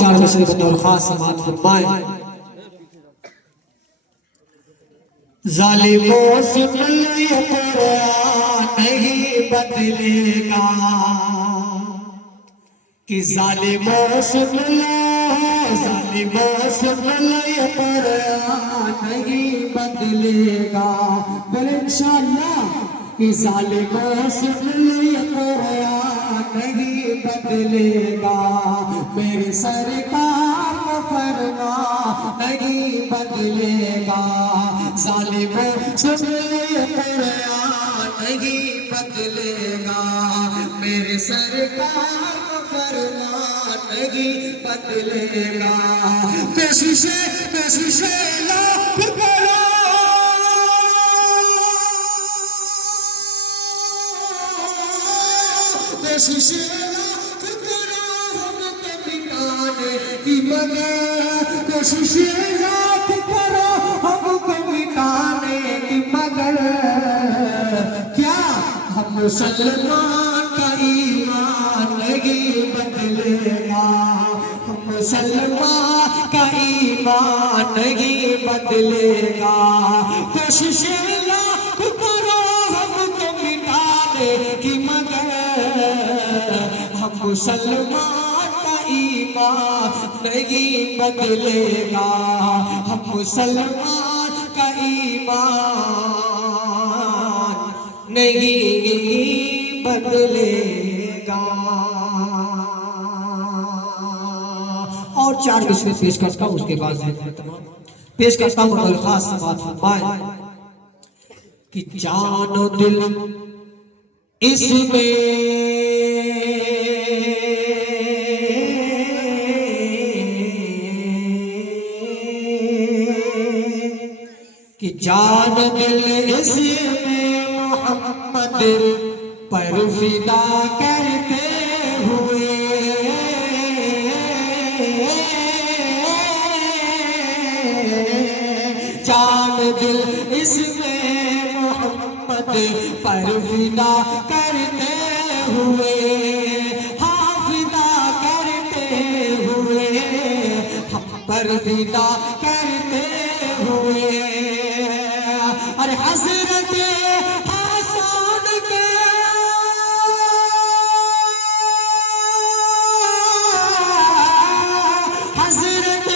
چار میں سے بطور خاص سماعت فرمائیں۔ ظالموں سن لو یہ قرآن نہیں بدلے گا، کہ ظالموں سن لو، ظالموں سن لو یہ قرآن نہیں بدلے گا، بولے انشاءاللہ کہ ظالموں سن لو یہ قرآن نہیں بدلے گا، میرے سرکار کا فرمان نہیں بدلے گا، ظالموں سن لو یہ قرآن نہیں بدلے گا، میرے سرکار کا فرمان نہیں بدلے گا، کوششیں لاکھ کرو، کوششیں لاکھ کرو ہم کو مٹانے کی مگر، کوششیں لاکھ کرو ہم کو مٹانے کی مگر، کیا ہم مسلمان کا ایمان نہیں بدلے گا، ہم مسلمان کا ایمان نہیں بدلے گا، کوششیں لاکھ کرو ہم کو مٹانے کی مگر، ہم مسلمان کا ایمان نہیں بدلے گا، ہم مسلمان کا ایمان نہیں بدلے گا۔ اور چار بسمت پیش کرتا ہوں، اس کے بعد پیش کرتا ہوں اور خاص بات فرمائیں کہ جان و دل اس میں کہ جان دل اس میں محمد پر فدا کرتے ہوئے، جان دل اس میں محمد پر فدا کرتے ہوئے، ہاں فدا کرتے ہوئے، ہم پر فدا کرتے ہوئے، ارے حضرت حسن کے حضرت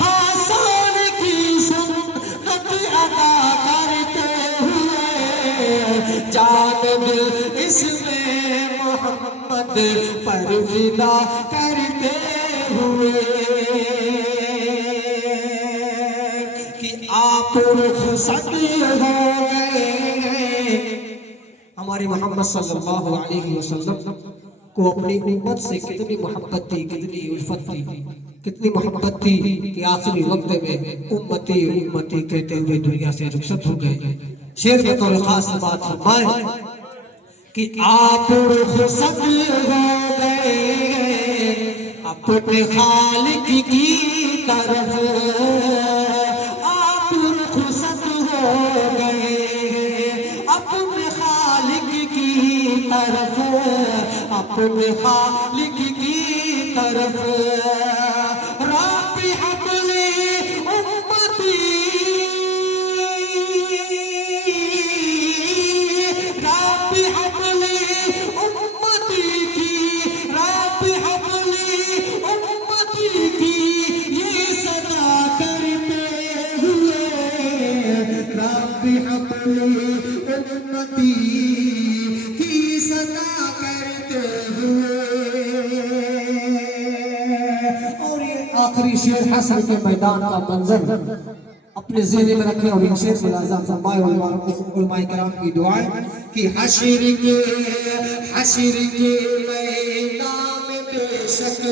حسن کی سنت ادا کرتے ہوئے، جان دل اس میں محمد پر فدا کرتے ہوئے، آپ رخصت ہو گئے، ہمارے محمد صلی اللہ علیہ وسلم کو اپنی امت سے کتنی محبت تھی، کتنی الفت تھی، کتنی محبت تھی کہ آخری وقت میں امتی امتی کہتے ہوئے دنیا سے رخصت ہو گئے۔ شعر بطور خاص بات فرمائیں کہ آپ رخصت ہو گئے اپنے خالق کی طرف، رخصت ہو گئے اپنے خالق کی طرف، اپنے خالق کی طرف، رب حب لی امتی، رب حب لی امتی کی، رب حب لی امتی کی یہ صدا کرتے ہوئے، رب حب لی امتی کی صدا کرتے ہوئے، اور یہ آخری شعر حشر کے میدان کا منظر اپنے ذہن میں رکھیں اور ان شعر سے لازم فرمائے علماء کرام کی دعائیں کہ حشر کے میدان میں بے شک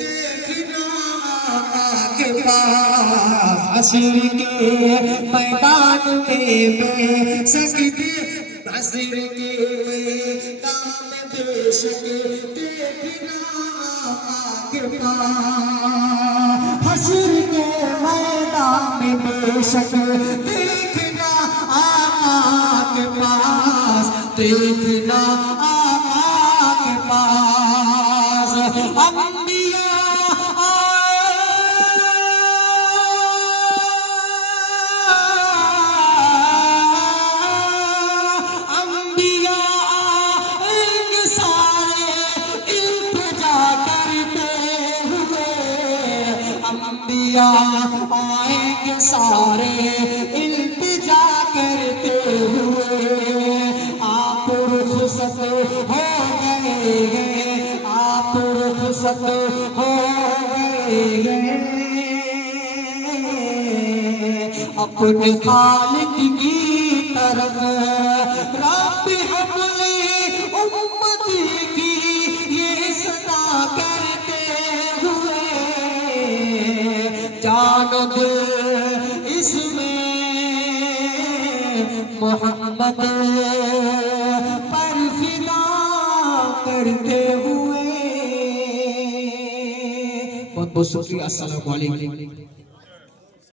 دیکھنا آقا کے پاس، حشر کے میدان میں بے شک حشر کے میدان میں بے شک دیکھنا آقا کے پاس، حشر کے میدان میں بے شک دیکھنا آقا کے پاس، دیکھنا آقا کے پاس، انبیاء انبیاء آئیں گے سارے التجا کرتے ہوئے، آپ رخصت ہو گئے، آپ رخصت ہو گئے اپنے خالق کی طرف۔ رب حبلی امتی کی یہ صدا کرتے ہوئے، جان و دل اس میں محمد پر فدا کرتے ہوئے۔ بہت بہت شکریہ، السلام علیکم۔